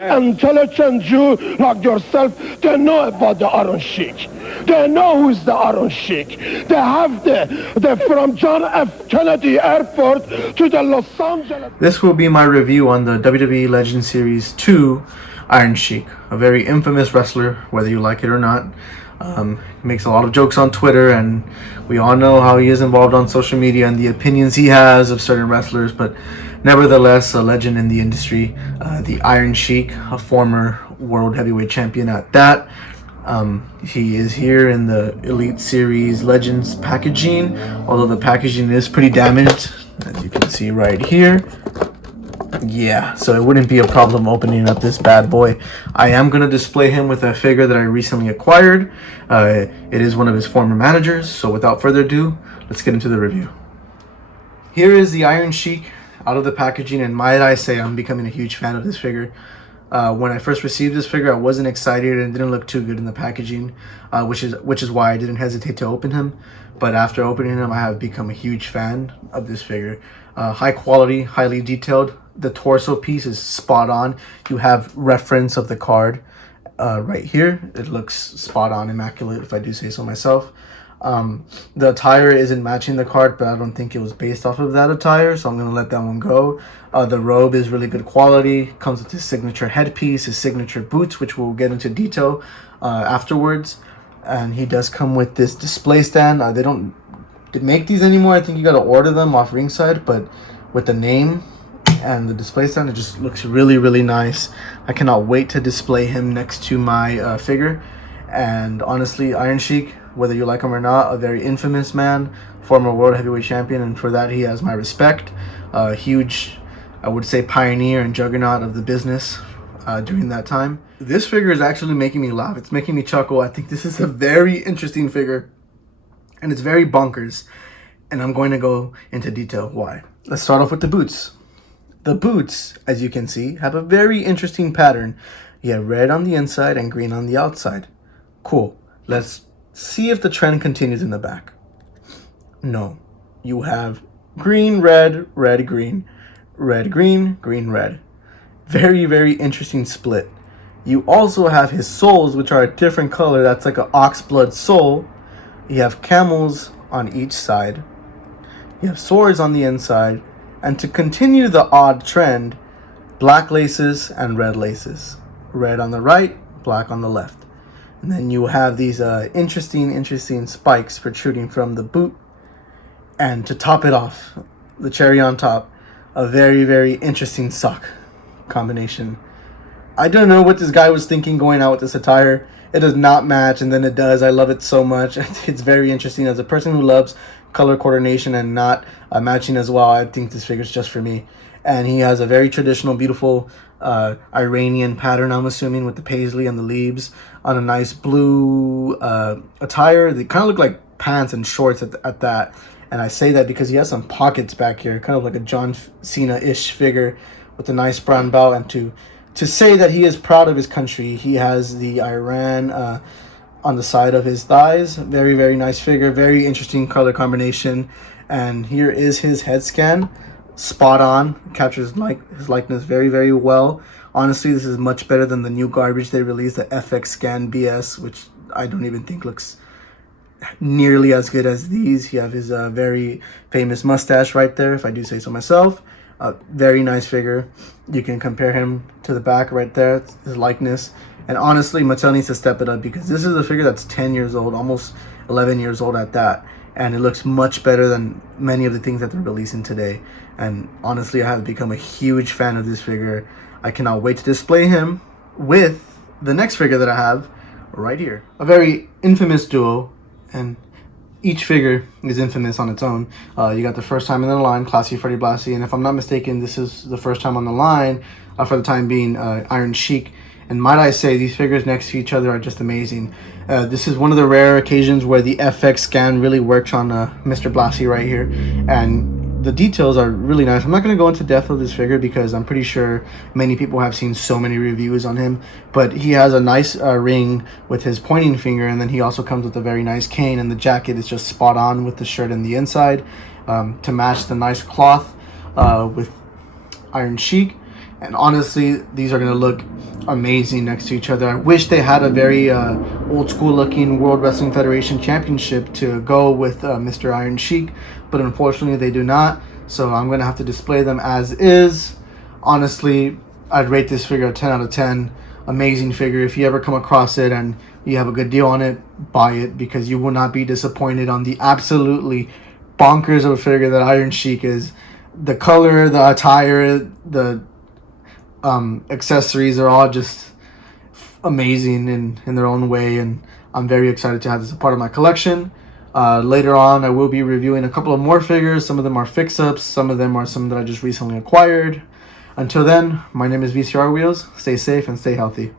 Intelligent Jew like yourself, they know about the Iron Sheik. They know who's the Iron Sheik. They have the from John F. Kennedy Airport to the Los Angeles. This will be my review on the WWE Legend Series 2 Iron Sheik, a very infamous wrestler, whether you like it or not. Makes a lot of jokes on Twitter, and we all know how he is involved on social media and the opinions he has of certain wrestlers, but nevertheless a legend in the industry. The Iron Sheik, a former world heavyweight champion at that. He is here in the Elite Series Legends packaging, although the packaging is pretty damaged, as you can see right here. Yeah, so it wouldn't be a problem opening up this bad boy. I am going to display him with a figure that I recently acquired. It is one of his former managers, so without further ado, let's get into the review. Here is the Iron Sheik out of the packaging, and might I say I'm becoming a huge fan of this figure. When I first received this figure, I wasn't excited and it didn't look too good in the packaging, which is why I didn't hesitate to open him. But after opening him, I have become a huge fan of this figure. High quality, highly detailed. The torso piece is spot on. You have reference of the card right here. It looks spot on, immaculate, if I do say so myself. The attire isn't matching the card, but I don't think it was based off of that attire, so I'm going to let that one go. The robe is really good quality. Comes with his signature headpiece, his signature boots, which we'll get into detail afterwards. And he does come with this display stand. They don't make these anymore. I think you got to order them off Ringside, but with the name and the display stand, it just looks really, really nice. I cannot wait to display him next to my figure. And honestly, Iron Sheik, whether you like him or not, a very infamous man, former world heavyweight champion, and for that he has my respect. Huge, I would say, pioneer and juggernaut of the business during that time. This figure is actually making me laugh. It's making me chuckle. I think this is a very interesting figure, and it's very bonkers, and I'm going to go into detail why. Let's start off with the boots. The boots, as you can see, have a very interesting pattern. You have red on the inside and green on the outside. Cool. Let's see if the trend continues in the back. No. You have green, red, red, green, red, green, green, red. Very, very interesting split. You also have his soles, which are a different color. That's like an oxblood sole. You have camels on each side. You have swords on the inside. And to continue the odd trend, black laces and red laces. Red on the right, black on the left. And then you have these interesting spikes protruding from the boot. And to top it off, the cherry on top, a very, very interesting sock combination. I don't know what this guy was thinking going out with this attire. It does not match, and then it does. I love it so much. It's very interesting. As a person who loves color coordination and not matching as well, I think this figure is just for me. And he has a very traditional, beautiful Iranian pattern, I'm assuming, with the paisley and the leaves on a nice blue attire. They kind of look like pants and shorts at that. And I say that because he has some pockets back here, kind of like a John Cena-ish figure with a nice brown belt. And to say that he is proud of his country, he has the Iran on the side of his thighs. Very, very nice figure. Very interesting color combination. And here is his head scan. Spot on. Captures his likeness very, very well. Honestly, this is much better than the new garbage they released, the FX Scan BS, which I don't even think looks nearly as good as these. You have his very famous mustache right there, if I do say so myself. Very nice figure. You can compare him to the back right there, his likeness. And honestly, Mattel needs to step it up, because this is a figure that's 10 years old, almost 11 years old at that. And it looks much better than many of the things that they're releasing today. And honestly, I have become a huge fan of this figure. I cannot wait to display him with the next figure that I have right here. A very infamous duo, and each figure is infamous on its own. You got the first time in the line, Classy Freddy Blassie, and if I'm not mistaken, this is the first time on the line for the time being, Iron Sheik. And might I say, these figures next to each other are just amazing. This is one of the rare occasions where the FX scan really works on Mr. Blassie right here. And the details are really nice. I'm not going to go into depth of this figure because I'm pretty sure many people have seen so many reviews on him. But he has a nice ring with his pointing finger, and then he also comes with a very nice cane, and the jacket is just spot on with the shirt and the inside to match the nice cloth with Iron Sheik. And honestly, these are going to look amazing next to each other. I wish they had a very old school looking World Wrestling Federation Championship to go with Mr. Iron Sheik, but unfortunately they do not. So I'm going to have to display them as is. Honestly, I'd rate this figure a 10 out of 10. Amazing figure. If you ever come across it and you have a good deal on it, buy it, because you will not be disappointed on the absolutely bonkers of a figure that Iron Sheik is. The color, the attire, the accessories are all just amazing in their own way, and I'm very excited to have this as a part of my collection. Later on, I will be reviewing a couple of more figures. Some of them are fix-ups, some of them are some that I just recently acquired. Until then, my name is VCR Wheels. Stay safe and stay healthy.